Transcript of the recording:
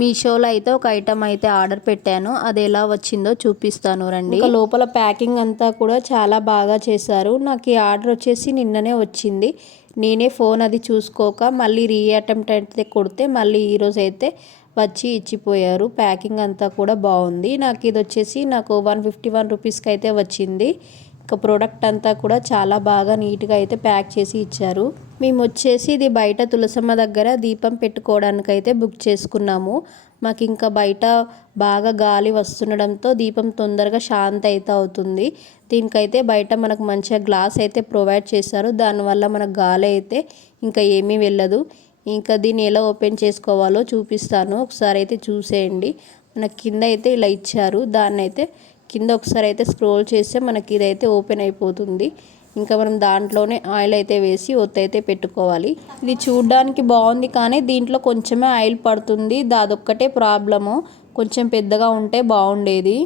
మీషోలో అయితే ఒక ఐటమ్ అయితే ఆర్డర్ పెట్టాను. అది ఎలా వచ్చిందో చూపిస్తాను రండి. ఇంకా లోపల ప్యాకింగ్ అంతా కూడా చాలా బాగా చేశారు. నాకు ఈ ఆర్డర్ వచ్చేసి నిన్ననే వచ్చింది. నేనే ఫోన్ అది చూసుకోక మళ్ళీ రీఅటెంప్ట్ అయితే కొడితే మళ్ళీ ఈరోజు అయితే వచ్చి ఇచ్చిపోయారు. ప్యాకింగ్ అంతా కూడా బాగుంది. నాకు ఇది వచ్చేసి నాకు 151 రూపీస్కి అయితే వచ్చింది. ఇంకా ప్రోడక్ట్ అంతా కూడా చాలా బాగా నీట్గా అయితే ప్యాక్ చేసి ఇచ్చారు. మేము వచ్చేసి ఇది బయట తులసమ్మ దగ్గర దీపం పెట్టుకోవడానికి అయితే బుక్ చేసుకున్నాము. మాకు ఇంకా బయట బాగా గాలి వస్తుండడంతో దీపం తొందరగా శాంతి అయితే అవుతుంది. దీనికైతే బయట మనకు మంచిగా గ్లాస్ అయితే ప్రొవైడ్ చేశారు. దానివల్ల మనకు గాలి అయితే ఇంకా ఏమీ వెళ్ళదు. ఇంకా దీన్ని ఎలా ఓపెన్ చేసుకోవాలో చూపిస్తాను, ఒకసారి అయితే చూసేయండి. మనకి కింద అయితే ఇలా ఇచ్చారు. దాన్ని అయితే కింద ఒకసారి అయితే స్క్రోల్ చేస్తే మనకి ఇదైతే ఓపెన్ అయిపోతుంది. ఇంకా మనం దాంట్లోనే ఆయిల్ అయితే వేసి ఒత్తి అయితే పెట్టుకోవాలి. ఇది చూడడానికి బాగుంది కానీ దీంట్లో కొంచెమే ఆయిల్ పడుతుంది. అదొక్కటే ప్రాబ్లము. కొంచెం పెద్దగా ఉంటే బాగుండేది.